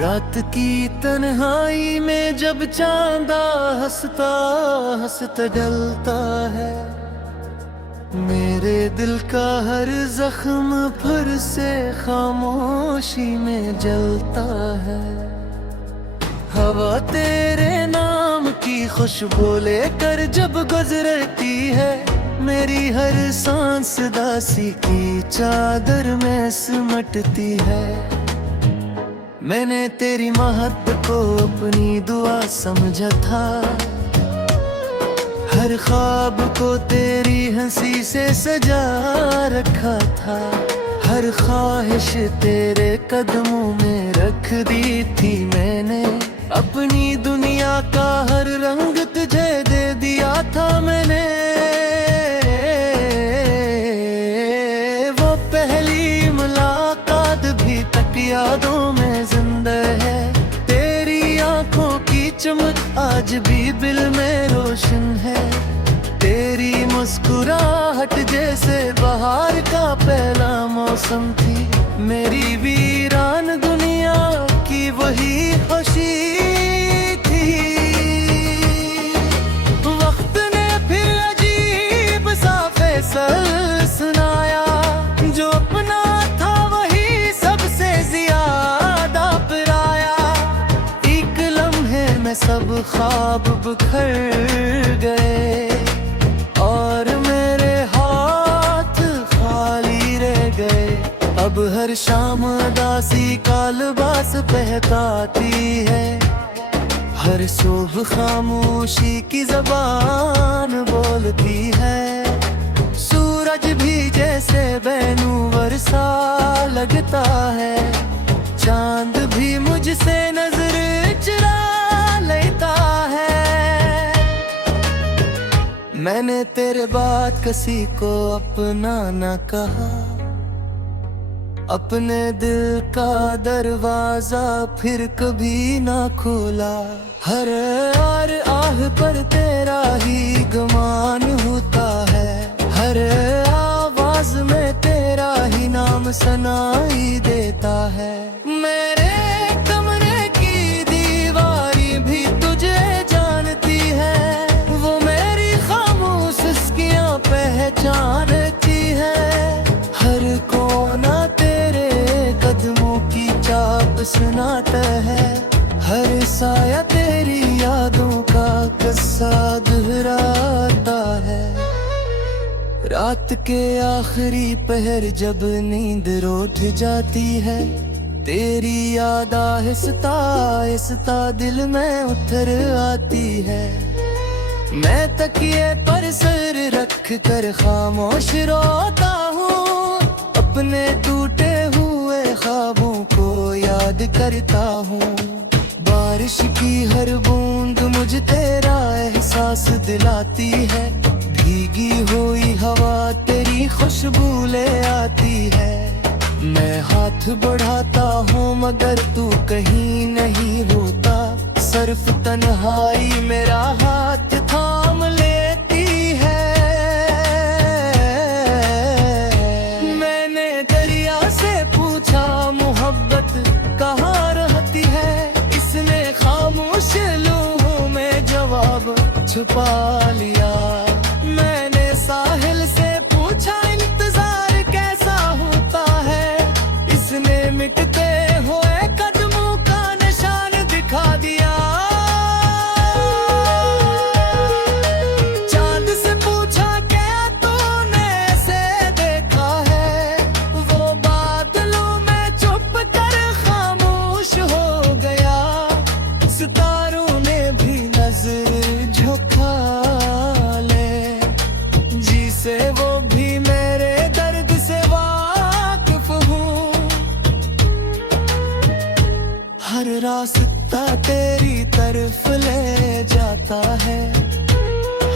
रात की तन्हाई में जब चांदा हंसता हंसता जलता है, मेरे दिल का हर जख्म फिर से खामोशी में जलता है। हवा तेरे नाम की खुशबू लेकर जब गुजरती है, मेरी हर सांस दासी की चादर में सिमटती है। मैंने तेरी मोहब्बत को अपनी दुआ समझा था, हर ख्वाब को तेरी हंसी से सजा रखा था। हर ख्वाहिश तेरे कदमों में रख दी थी मैंने, अपनी दुनिया का हर रंग तुझे दे दिया था मैंने। वो पहली मुलाकात भी तक यादों में जिंदा है, तेरी आंखों की चमक आज भी दिल में रोशन है। तेरी मुस्कुराहट जैसे बहार का पहला मौसम थी, मेरी वीरान दुनिया की वही खुशी थी। वक्त ने फिर अजीब सा फैसला सुनाया, जो अपना था वही सबसे ज्यादा पराया। एक लम्हे में सब ख्वाब बिखर गए और मेरे हाथ खाली रह गए। अब हर शाम उदासी का लिबास पहनाती है, हर सुबह खामोशी की ज़बान बोलती है। सूरज भी जैसे बैनूवर सा लगता है, चांद भी मुझसे नजर चुरा लेता है। मैंने तेरे बाद किसी को अपना न कहा, अपने दिल का दरवाजा फिर कभी ना खोला। हर आह पर तेरा ही गुमान होता है, हर आवाज में तेरा ही नाम सुनाई देता है। मेरे कमरे की दीवारी भी तुझे जानती है, वो मेरी खामोश सिस्कियां पहचानती है। हर कोना तेरे कदमों की चाप सुनाता है, हर साया तेरी यादों का किस्सा दोहराता है। रात के आखिरी पहर जब नींद रूठ जाती है, तेरी याद आहिस्ता आहिस्ता दिल में उतर आती है। मैं तकिए पर सर रख कर खामोश रोता हूँ, अपने टूटे हुए ख्वाबों को याद करता हूँ। बारिश की हर बूंद मुझे तेरा एहसास दिलाती है, भीगी हुई हवा तेरी खुशबू ले आती है। मैं हाथ बढ़ाता हूँ मगर तू कहीं नहीं होता, सिर्फ तन्हाई मेरा हाथ थाम लेती है। मैंने दरिया से पूछा मोहब्बत कहाँ रहती है, इसने खामोश लम्हों में जवाब छुपा लिया। मैंने साहिल से पूछा इंतजार कैसा होता है, इसने मिटते हुए कदमों का निशान दिखा दिया। चांद से पूछा क्या तूने ऐसे देखा है, वो बादलों में चुप कर खामोश हो गया। सितारों ने भी नजर झुका ले, जिसे वो भी मेरे दर्द से वाकिफ हूँ। हर रास्ता तेरी तरफ ले जाता है,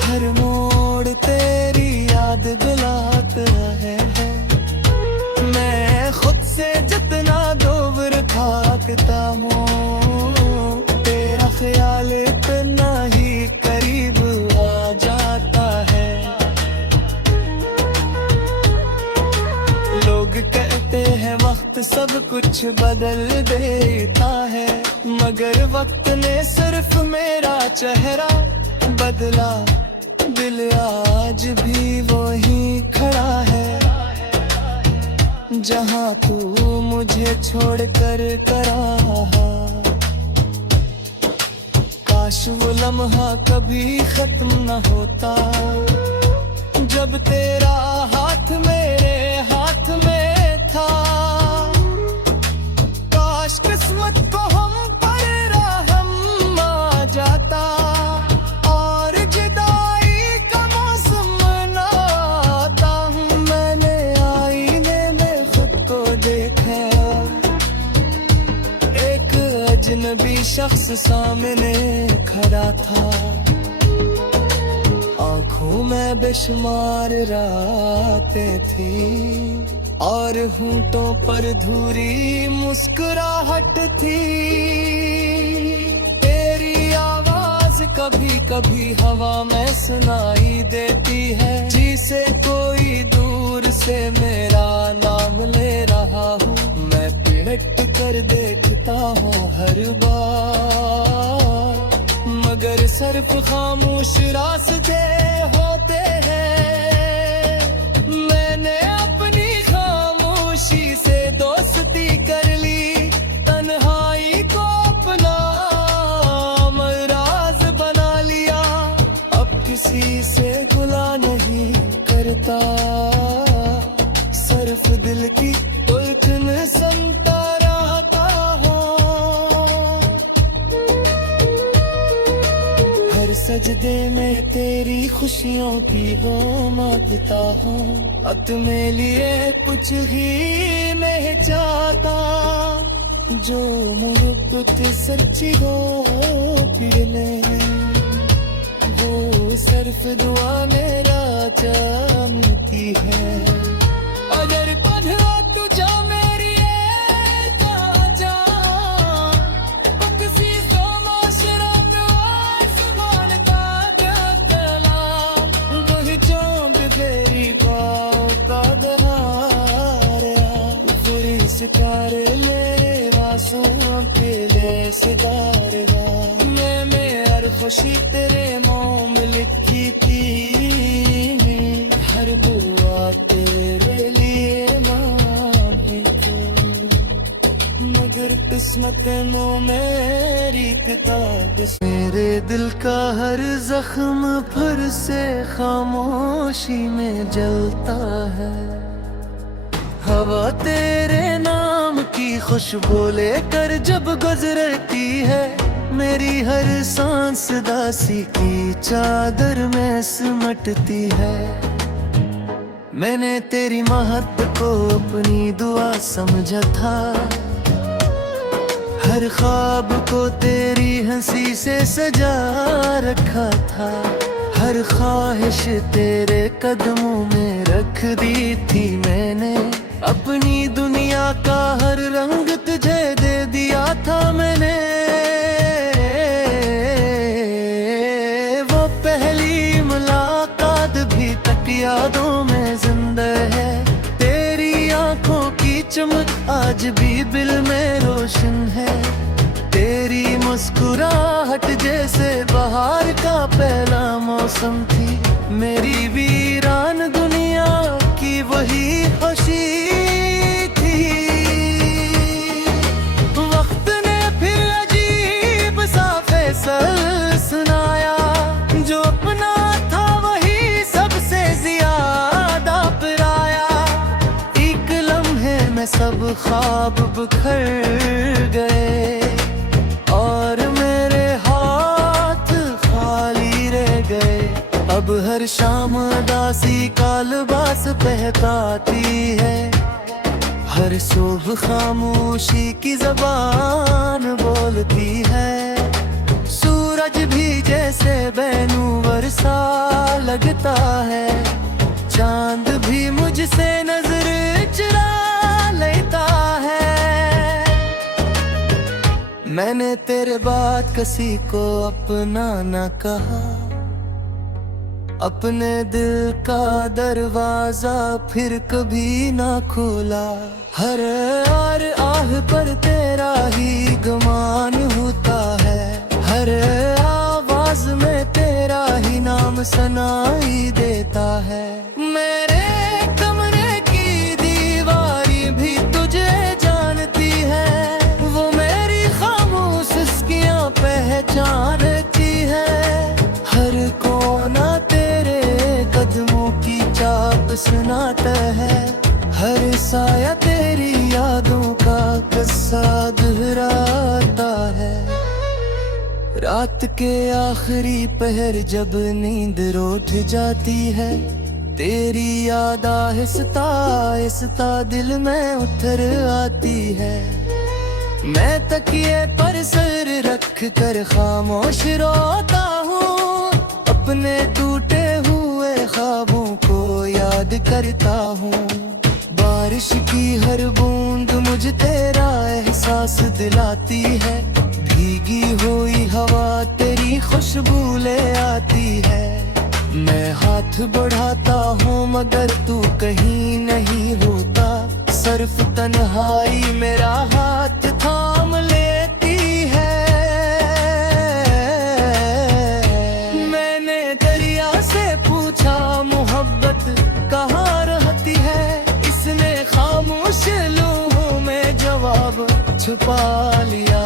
हर मोड़ तेरी याद दिलाता है। मैं खुद से जितना दूर भागता हूँ, तेरा ख्याल इतना ही करीब आ जाता है। लोग कहते हैं वक्त सब सब कुछ बदल देता है, मगर वक्त ने सिर्फ मेरा चेहरा बदला। दिल आज भी वही खड़ा है, जहाँ तू मुझे छोड़कर गया। काश वो लम्हा कभी खत्म न होता, जब तेरा हाथ मेरे हाथ में था। काश किस्मत को हम पर रहम आ जाता, और जुदाई का मौसम ना आता। मैंने आईने में खुद को देखा, एक अजनबी शख्स सामने खड़ा था। आँखों में बेशुमार रातें थी, और होंठों पर धुरी मुस्कुराहट थी। तेरी आवाज कभी कभी हवा में सुनाई देती है, जिसे कोई दूर से मेरा नाम ले रहा हूँ। मैं पिलट कर देखता हूँ हर बार, मगर सिर्फ खामोश रास्ते होते हैं। मैंने अपनी खामोशी से दोस्ती कर ली, तन्हाई को अपना मराज बना लिया। अब किसी से गिला नहीं करता, सिर्फ दिल की उलझन सुनता रहता हूँ। हर सजदे में तेरी खुशियों की हो मांगता हूँ। अब मेरे लिए कुछ ही नहीं चाहता, जो मोहब्बत सच्ची हो फिर ले। वो सिर्फ दुआ मेरा चाहती है, अगर पढ़ा तुझा मेरी जा किसी तो माशरत सुभानता गला। वही चांद तेरी पाँव का दहारा, पूरी सितारे ले वासों पे ले सितारे। मैं हर खुशी तेरे मुँह में लिखी थी, हर दुआ तेरे लिए मांगी थी। मगर किस्मत नो मेरी किताब, मेरे दिल का हर जख्म फिर से खामोशी में जलता है। हवा तेरे नाम की खुशबू लेकर जब गुजरती है, मेरी हर सांस दासी की चादर में सिमटती है। मैंने तेरी मोहब्बत को अपनी दुआ समझा था, हर ख्वाब को तेरी हंसी से सजा रखा था। हर ख्वाहिश तेरे कदमों में रख दी थी मैंने, अपनी दुनिया का हर रंग तुझे दे दिया था मैंने। वो पहली मुलाकात भी तक यादों में जिंदा है, तेरी आंखों की चमक आज भी दिल में रोशन है। तेरी मुस्कुराहट जैसे बहार का पहला मौसम थी, मेरी वीरान दुनिया की वही खुशी थी। वक्त ने फिर अजीब सा फैसल सुनाया, जो अपना था वही सबसे ज्यादा पराया। एक लम्हे में सब ख्वाब बिखर गए, और मेरे हाथ खाली रह गए। अब हर शाम उदासी का लिबास पहनाती है, हर सुबह खामोशी की ज़बान बोलती है। सूरज भी जैसे बैनूवर सा लगता है, चांद भी मुझसे नजर चुरा लेता है। मैंने तेरे बाद किसी को अपना ना कहा, अपने दिल का दरवाजा फिर कभी ना खोला। हर आह पर तेरा ही गुमान होता है, हर आवाज में तेरा ही नाम सुनाई देता है। मेरे कमरे की दीवारी भी तुझे जानती है, वो मेरी खामोश सिस्कियां पहचानती है। हर कोना तेरे कदमों की चाप सुनाता है, हर साया तेरी यादों का किस्सा दोहराता है। रात के आखिरी पहर जब नींद रूठ जाती है, तेरी याद आहिस्ता आहिस्ता दिल में उतर आती है। मैं तकिए पर सर रख कर खामोश रोता हूँ, अपने टूटे हुए ख्वाबों को याद करता हूँ। बारिश की हर बूंद मुझे तेरा एहसास दिलाती है, भीगी हुई हवा तेरी खुशबू ले आती है। मैं हाथ बढ़ाता हूँ मगर तू कहीं नहीं होता, सिर्फ तन्हाई मेरा हाथ थाम लेती है। मैंने दरिया से पूछा मोहब्बत कहाँ रहती है, इसने खामोश लम्हों में जवाब छुपा लिया।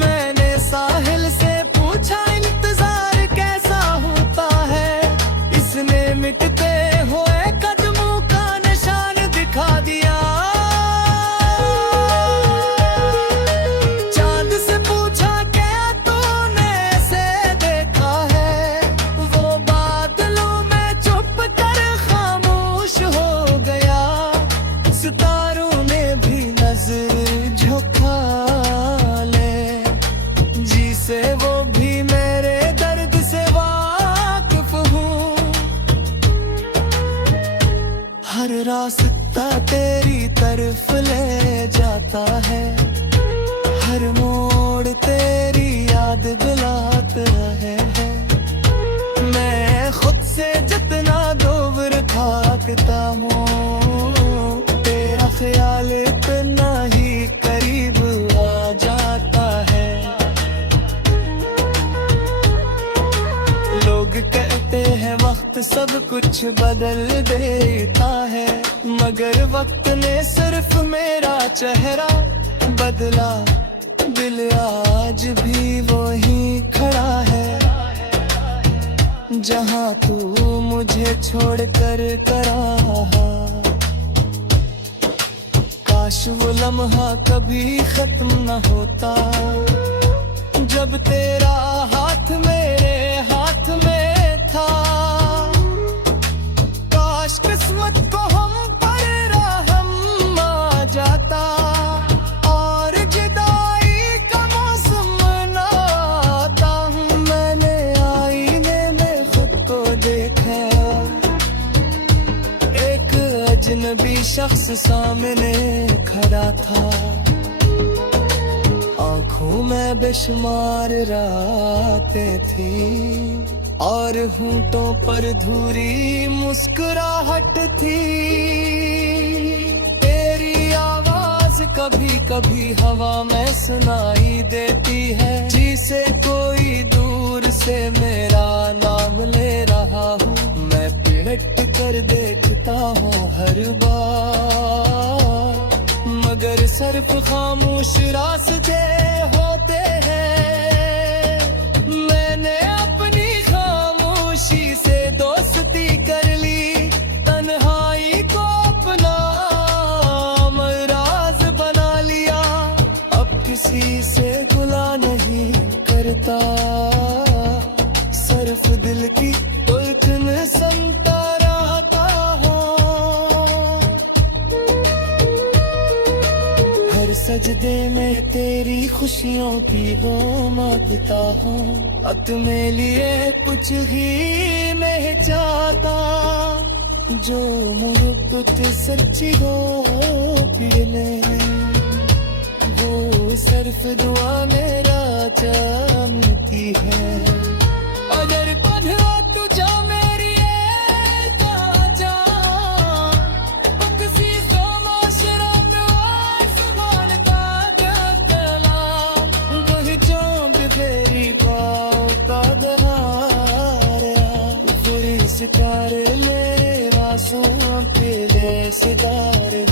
मैंने साहिल से पूछा इंतजार कैसा होता है, इसने मिटते हुए कदमों का निशान दिखा दिया। चांद से पूछा क्या तूने ऐसे देखा है, वो बादलों में चुप कर खामोश हो गया। सितारों ने भी नजर झुका ले, जी से वो भी मेरे दर्द से वाकिफ हूँ। हर रास्ता तेरी तरफ ले जाता है, हर मोड़ तेरी याद दिलाता है। मैं खुद से जितना दूर भागता हूँ, तेरा ख्याल इतना ही करीब आ जाता है। लोग कहते हैं वक्त सब कुछ बदल देता है, मगर वक्त ने सिर्फ मेरा चेहरा बदला। दिल आज भी वही खड़ा है, जहाँ तू मुझे छोड़कर करा। काश वो लम्हा कभी खत्म न होता, जब तेरा हाथ मेरे हाथ में था। काश किस्मत को हम पर रहम आ जाता, और जुदाई का मौसम ना आता। मैंने आईने में खुद को देखा, एक अजनबी शख्स सामने खड़ा था। आँखों में बेशुमार रातें थी, और होंठों पर धुरी मुस्कुराहट थी। तेरी आवाज कभी कभी हवा में सुनाई देती है, जिसे कोई दूर से मेरा नाम ले रहा हूँ। मैं पलट कर देखता हूँ हर बार, मगर सिर्फ खामोश रास्ते होते हैं। मैंने अपनी खामोशी से दोस्ती कर ली, तन्हाई को अपना अमराज बना लिया। अब किसी से गुला नहीं करता, सिर्फ दिल की उलझन सुनता रहता हूँ। हर सजदे में तेरी खुशियों की हो मांगता हूँ, अपने लिए कुछ ही नहीं चाहता। जो मोहब्बत सच्ची हो पीले, वो सिर्फ दुआ मेरा चाहती है। अगर पढ़ा तुझा मेरी प्यार मेरे रासों पे ले सितारे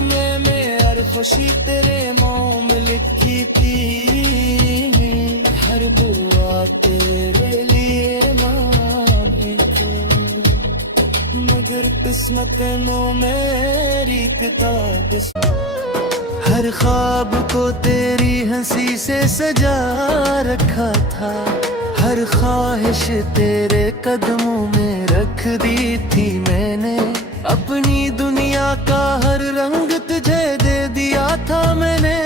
मैंने हर खुशी तेरे मुँह में लिखी थी हर दुआ तेरे लिए मांगी थी मगर किस्मत नो मेरी किताब हर ख्वाब को तेरी हंसी से सजा रखा था हर ख्वाहिश तेरे कदमों में रख दी थी मैंने अपनी दुनिया का हर रंग तुझे दे दिया था मैंने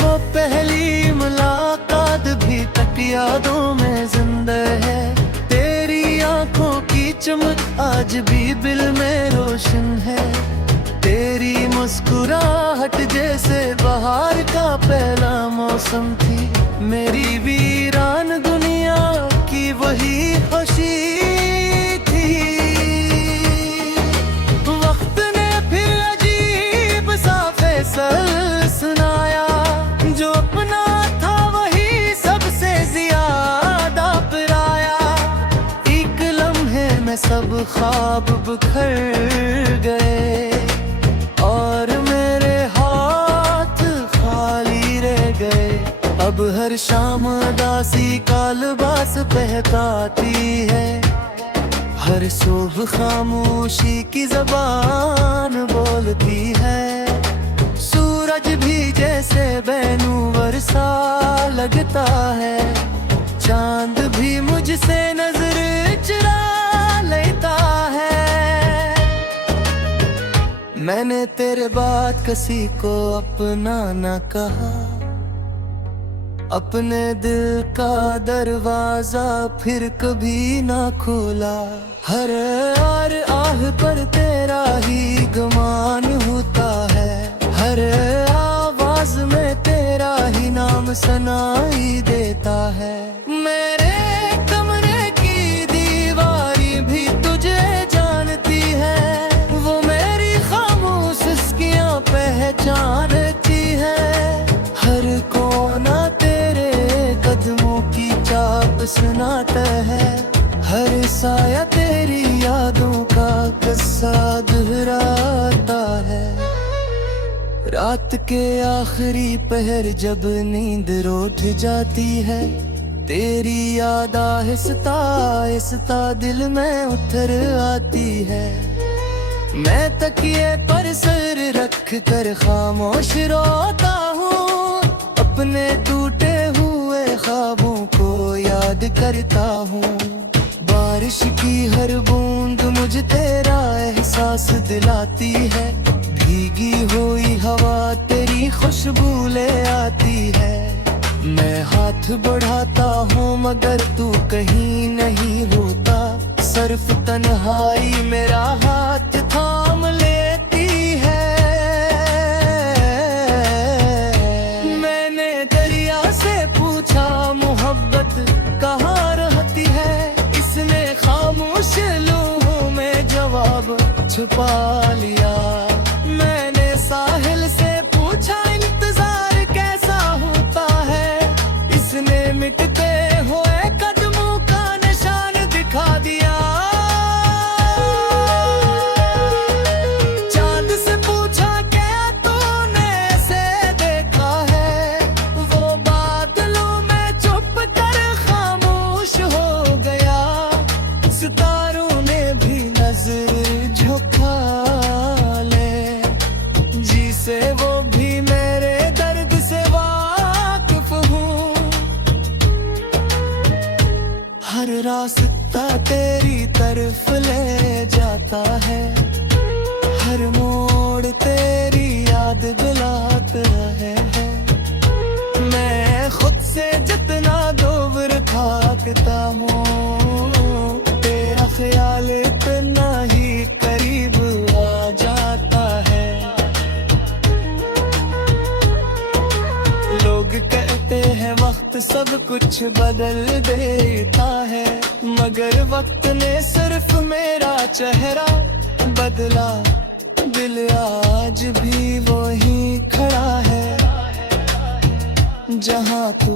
वो पहली मुलाकात भी तक यादों में जिंदा है तेरी आंखों की चमक आज भी दिल में रोशन है तेरी मुस्कुराहट जैसे बहार का पहला मौसम थी मेरी वीरान दुनिया की वही खुशी थी वक्त ने फिर अजीब सा फैसल सुनाया जो अपना था वही सबसे ज्यादा पराया एक लम्हे में सब ख्वाब बिखर गए और मेरे हाथ खाली रह गए अब हर शाम उदासी का लिबास पहनाती है हर सुबह खामोशी की ज़बान बोलती है सूरज भी जैसे बैनूवर सा लगता है चांद भी मुझसे नजर चुरा लेता है मैंने तेरे बाद किसी को अपना न कहा अपने दिल का दरवाजा फिर कभी ना खोला हर आह पर तेरा ही गुमान होता है हर आवाज में तेरा ही नाम सुनाई देता है मेरे कमरे की दीवारी भी तुझे जानती है वो मेरी खामोश सिस्कियां पहचानती है हर कोना तेरे कदमों की चाप सुनाता है हर साया तेरी यादों का किस्सा दोहराता है रात के आखिरी पहर जब नींद रूठ जाती है तेरी याद आहिस्ता आहिस्ता दिल में उतर आती है मैं तकिए पर सर रख कर खामोश रोता हूँ अपने टूटे हुए ख्वाबों को याद करता हूँ बारिश की हर बूंद मुझे तेरा एहसास दिलाती है भीगी हुई हवा तेरी खुशबू ले आती है मैं हाथ बढ़ाता हूँ मगर तू कहीं नहीं होता सिर्फ तन्हाई मेरा हाथ थाम लेती है मैंने दरिया से पूछा मोहब्बत कहाँ रहती है इसने खामोश लम्हों में जवाब छुपा लिया मैंने साहिल से पूछा इंतजार कैसा होता है इसने मिटते हुए कदमों का निशान दिखा दिया चांद से पूछा क्या तूने ऐसे देखा है वो बादलों में चुप कर खामोश हो गया सितारों ने भी नजर झुका ले जिसे वो भी मेरे दर्द से वाकिफ हूँ हर रास्ता तेरी तरफ ले जाता है हर मोड़ तेरी याद दिलाता है मैं खुद से जितना दूर भागता हूँ तेरा ख्याल इतना ही करीब आ जाता है लोग कहते हैं वक्त सब कुछ बदल देता है मगर वक्त ने सिर्फ मेरा चेहरा बदला दिल आज भी वही खड़ा है जहाँ तू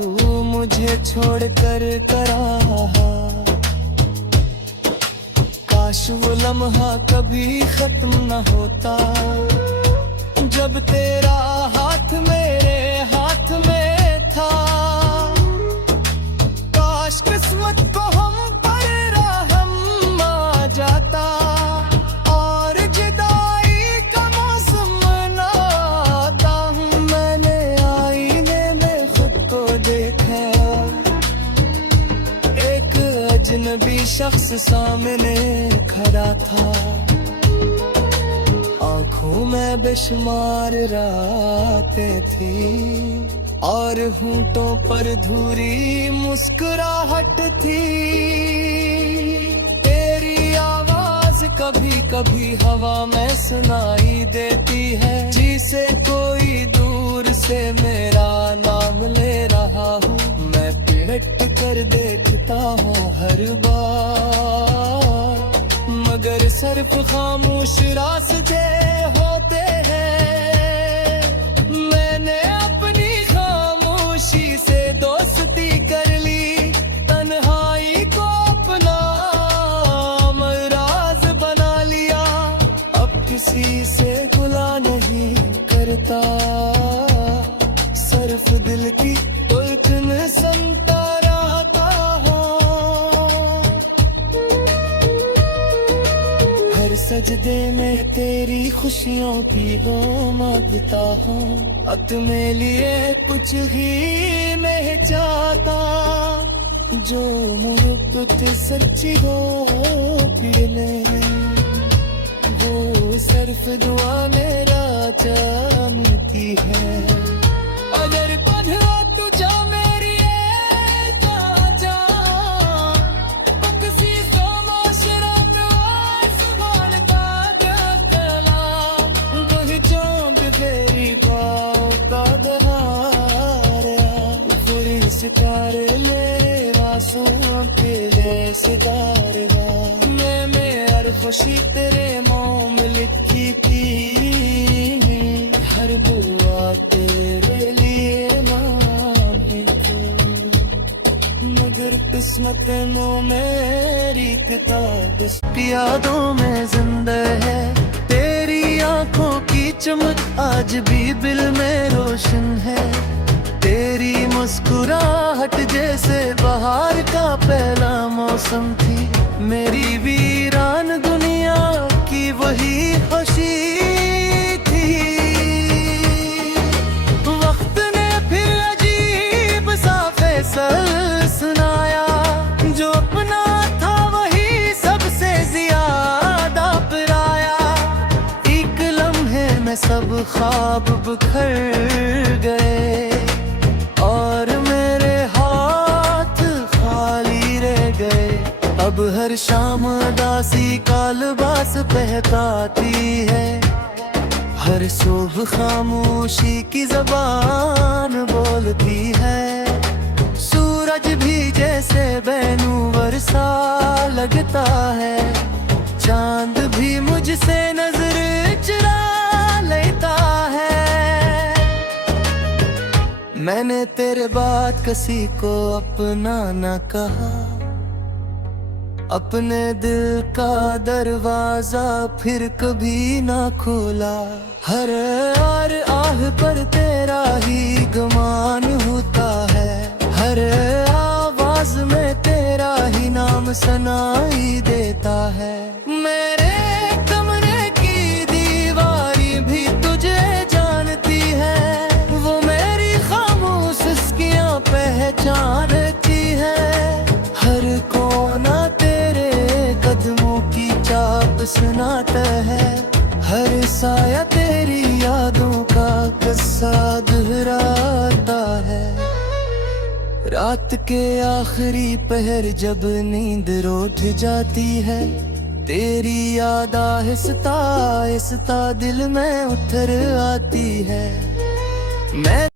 मुझे छोड़कर कराहा। काश वो लम्हा कभी खत्म न होता, जब तेरा हाथ मेरे हाथ में था। काश किस्मत को हम पर रहम आ जाता, और जुदाई का मौसम ना आता। मैंने आईने में खुद को देखा, एक अजनबी शख्स सामने खड़ा था। आँखों में बेशुमार रातें थी, और होंठों पर धुरी मुस्कुराहट थी। तेरी आवाज कभी कभी हवा में सुनाई देती है, जिसे कोई दूर से मेरा नाम ले रहा हूँ। मैं पिलट कर देखता हूँ हर बार, मगर सिर्फ खामोश रास्ते होते हैं। मैंने अपनी खामोशी से दोस्ती कर ली, तन्हाई को अपना अमराज बना लिया। अब किसी से गुला नहीं करता, सिर्फ दिल की उलझन सुनता रहता हूँ। हर सजदे में तेरी खुशियों की हो मांगता हूँ। अब मेरे लिए कुछ ही नहीं चाहता, जो मोहब्बत सच्ची हो फिर ले। वो सिर्फ दुआ मेरा चाहती है। अगर पढ़ा तुझा मेरी जा, किसी समाशरा सुभान का कला। वही चांद तेरी पाँव का दहारा, पूरी सितारे मेरे रासों पे सितारे। मैं हर खुशी तेरे मुँह में लिखी थी, हर दुआ तेरे लिए मांगी थी। मगर किस्मत नो मेरी किताब यादों में जिंदा है। तेरी आंखों की चमक आज भी दिल में रोशन है। तेरी मुस्कुराहट जैसे बहार का पहला मौसम थी। मेरी वीरान दुनिया की वही खुशी थी। वक्त ने फिर अजीब सा फैसल सुनाया, जो अपना था वही सबसे ज्यादा पराया। एक लम्हे में सब ख्वाब बिखर गए, और मेरे हाथ खाली रह गए। अब हर शाम उदासी का लिबास पहनाती है, हर सुबह खामोशी की ज़बान बोलती है। सूरज भी जैसे बैनूवर सा लगता है, चांद भी मुझसे नजर चुरा लेता है। मैंने तेरे बाद किसी को अपना न कहा, अपने दिल का दरवाजा फिर कभी ना खोला। हर आह पर तेरा ही गुमान होता है, हर आवाज में तेरा ही नाम सुनाई देता है। मेरे कमरे की दीवारी भी तुझे जानती है, वो मेरी खामोश सिस्कियां पहचानती है। हर कोना कदमों की चाप सुनाता है, हर साया तेरी यादों का किस्सा दोहराता है। रात के आखिरी पहर जब नींद रूठ जाती है, तेरी याद आहिस्ता आहिस्ता दिल में उतर आती है। मैं